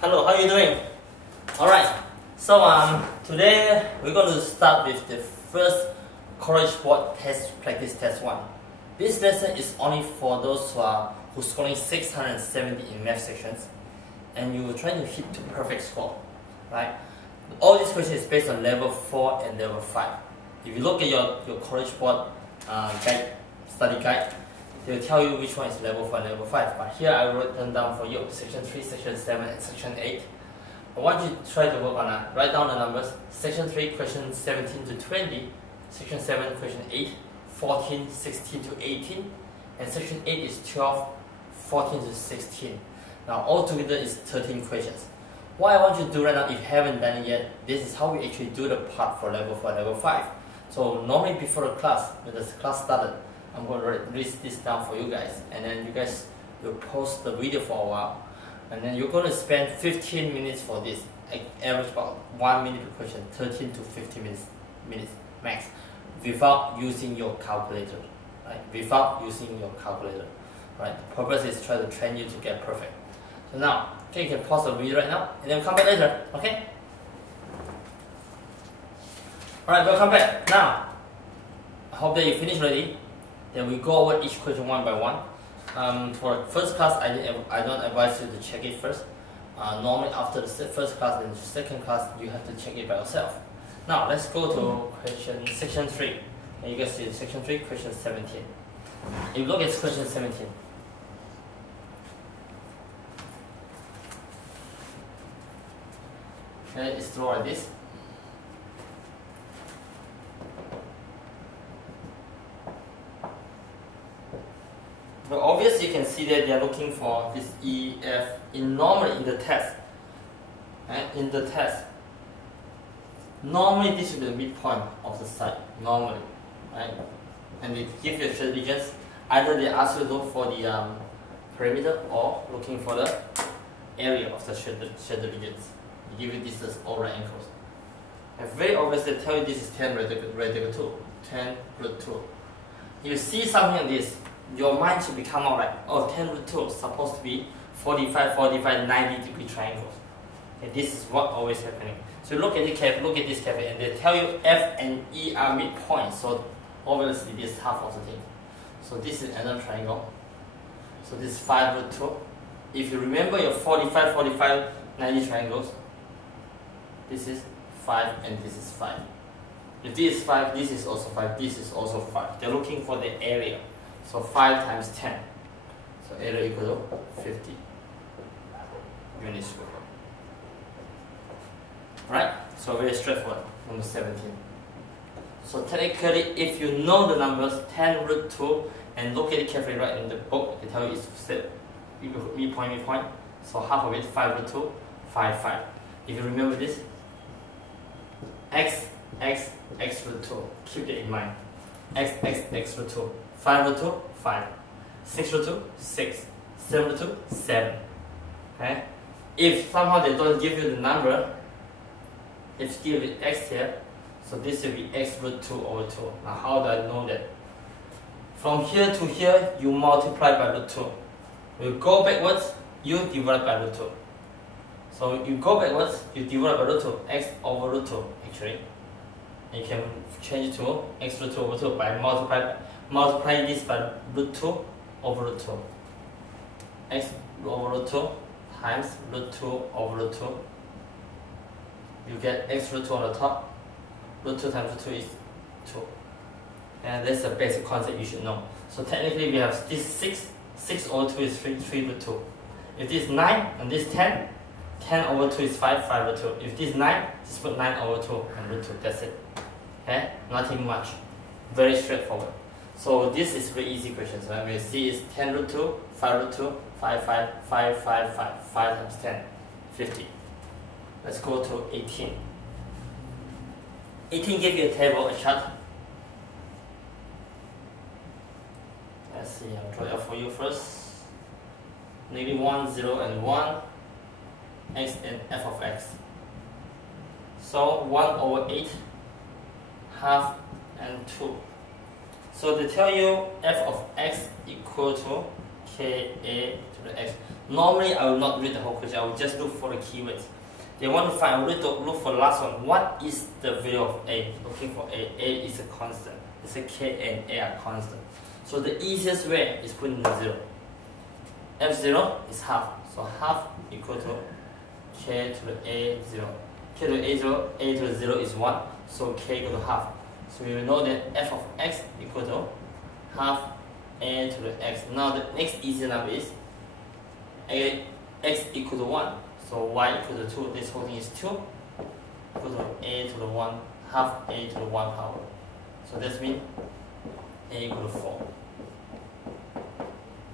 Hello, how are you doing? Alright, so today we're going to start with the first College Board test practice test 1. This lesson is only for those who scoring 670 in math sections and you're trying to hit to perfect score, right? All these questions is based on level 4 and level 5. If you look at your College Board study guide, they'll tell you which one is level 4 and level 5. But here I wrote them down for you, section 3, section 7 and section 8. I want you to try to work on that. Write down the numbers. Section 3, question 17 to 20. Section 7, question 8, 14, 16 to 18. And section 8 is 12, 14 to 16. Now altogether is 13 questions. What I want you to do right now, if you haven't done it yet, this is how we actually do the part for level 4 and level 5. So normally before the class, when the class started, I'm going to list this down for you guys. And then you guys will pause the video for a while. And then you're going to spend 15 minutes for this. Average about 1 minute per question, 13 to 15 minutes max, without using your calculator, right? Without using your calculator, right? The purpose is try to train you to get perfect. So now, okay, you can pause the video right now, and then come back later, okay? Alright, welcome back. Now, I hope that you finished already. Then we go over each question one by one. For first class, I don't advise you to check it first. Normally after the first class and the second class, you have to check it by yourself. Now let's go to section 3. And you guys see section 3, question 17. If you look at question 17. Okay, it's drawn like this. But obviously you can see that they are looking for this E, F normally in the test. Right? In the test, normally this is the midpoint of the site. Normally, right? And they give you a regions. Either they ask you to look for the perimeter or looking for the area of the shaded regions. They give you this as all right angles. And very obvious they tell you this is 10 radical 2. 10 root 2. You see something like this, your mind should become out like, oh, 10 root 2 is supposed to be 45, 90 degree triangles. Okay, this is what always happening. So look at this carefully, and they tell you F and E are midpoints. So obviously this is half of the thing. So this is another triangle. So this is 5 root 2. If you remember your 45, 90 triangles, this is 5 and this is 5. If this is 5, this is also 5, this is also 5. They're looking for the area. So 5 times 10. So area equal to 50 units square. Right? So very straightforward. Number 17. So technically, if you know the numbers 10 root 2 and look at it carefully right in the book, they tell you it's set midpoint. So half of it, 5 root 2, 5. If you remember this, x root 2. Keep that in mind. X root 2. 5 root 2, 5. 6 root 2, 6. 7 root 2, 7. Okay? If somehow they don't give you the number, if give it x here, so this will be x root 2 over 2. Now how do I know that? From here to here, you multiply by root 2. You go backwards, you divide by root 2. So you go backwards, you divide by root 2, x over root 2 actually. And you can change it to x root 2 over 2 by multiplying this by root 2 over root 2. X over root 2 times root 2 over root 2. You get x root 2 on the top. Root 2 times root 2 is 2. And that's the basic concept you should know. So technically we have this 6. 6 over 2 is 3 root 2. If this is 9 and this 10, 10 over 2 is 5 root 2. If this is 9, just put 9 over 2 and root 2. That's it. Okay? Nothing much. Very straightforward. So this is very easy question. So when we see is 10 root 2, 5 root 2, 5 times 10, 50. Let's go to 18. 18 give you a table, a chart. Let's see, I'll draw it up for you first. Maybe 1, 0, and 1. X and f of x. So 1 over 8, half and 2. So they tell you f of x equal to, Ka to the x. Normally I will not read the whole question, I will just look for the keywords. They want to find, I will look for the last one. What is the value of a? Looking for a. A is a constant. It's a K and A are constant. So the easiest way is putting the 0. F0 is half. So half equal to K to the A0. K to the A0, A to the 0 is 1. So K equal to half. So we will know that f of x equal to half A to the x. Now the next easy number is x equal to 1. So y equal to 2. This whole thing is 2 equal to A to the 1, half A to the 1 power. So that means A equal to 4.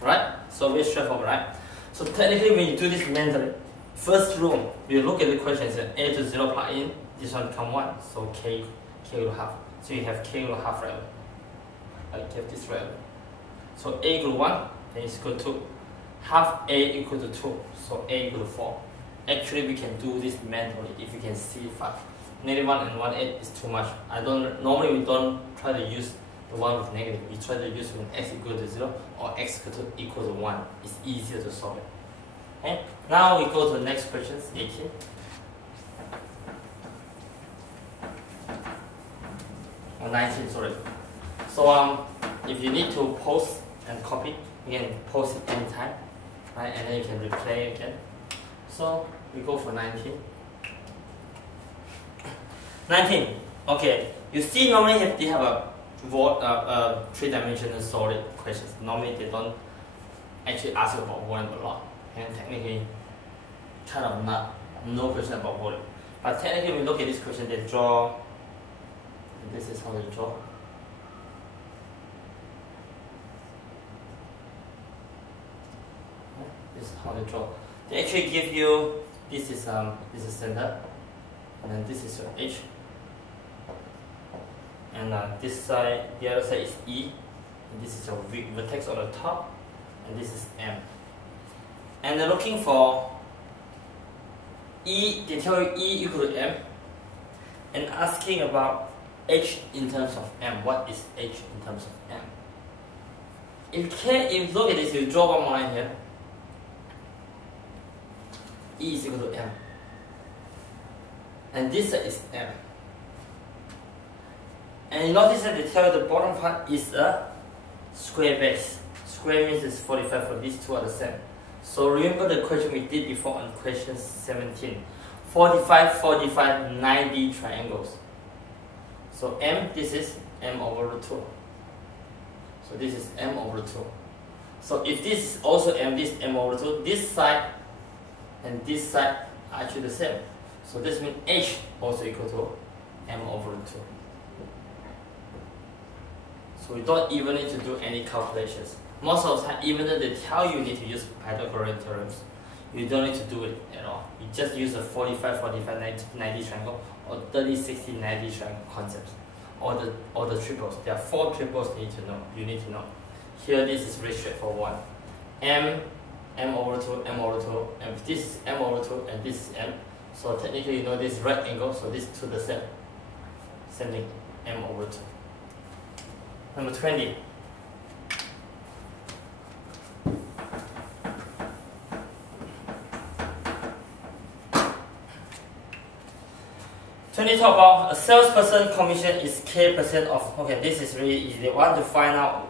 Right? So very straightforward, right? So technically when you do this mentally, first rule, we look at the question and say A to 0 plug in, this one become 1. So K equal to half. So you have K equal to half right away. I get this right away. So A equal to 1, then it's equal to 2. Half A equal to 2, so A equal to 4. Actually, we can do this manually if you can see fast. Negative 1 and 1/8 is too much. Normally we don't try to use the one with negative. We try to use when x equal to 0 or x equal to 1. It's easier to solve it. Okay? Now we go to the next questions, 18. Or 19, sorry. So if you need to post and copy, you can post it anytime, right? And then you can replay again. So we go for 19. 19. Okay. You see, normally they have a three-dimensional solid questions. Normally they don't actually ask you about volume a lot, and technically, kind of no question about volume. But technically, when we look at this question, they draw. And this is how they draw. This is how they draw. They actually give you this is center, and then this is your H, and this side, the other side is E, and this is your vertex on the top, and this is M. And they're looking for E. They tell you E equal to M, and asking about H in terms of M. What is H in terms of M? If you look at this, you draw one line here. E is equal to M, and this is M. And you notice that they tell you the bottom part is a square base. Square means it's 45 for these two are the same. So remember the question we did before on question 17. 45, 45, 90 triangles. So M, this is M over root 2. So this is M over 2. So if this is also M, this M over 2, this side and this side are actually the same. So this means H also equal to M over 2. So we don't even need to do any calculations. Most of the time, even though they tell you need to use Pythagorean theorems, you don't need to do it at all. You just use a 45, 45, 90 triangle or 30, 60, 90 triangle concepts. Or the triples. There are 4 triples you need to know. Here this is very straightforward. M over 2, M over 2, and this is M over 2, and this is M. So technically you know this is right angle, so these two the same. Same thing, M over 2. Number 20. Talk about a salesperson commission is K% of. Okay, this is really easy. They want to find out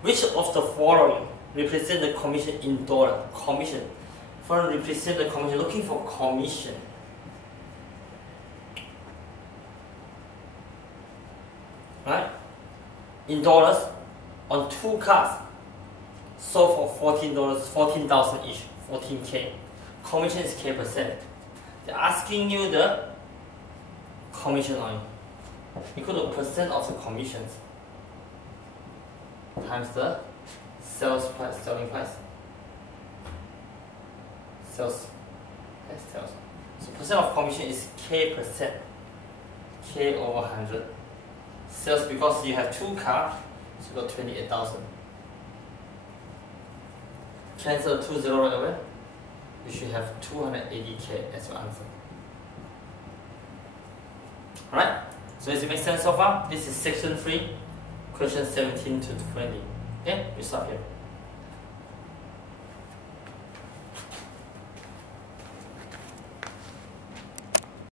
which of the following represent the commission in dollar. Commission. First, represent the commission. Looking for commission. Right? In dollars, on 2 cars, sold for $14, 14,000 each, 14K. Commission is K%. They're asking you the commission on equal to percent of the commissions times the selling price. Sales. So percent of commission is K%. K over 100. Sales, because you have 2 cars, so you got 28,000. Cancel 2 0 right away. You should have 280K as your answer. Alright? So does it make sense so far? This is section 3, question 17 to 20. Okay? We stop here.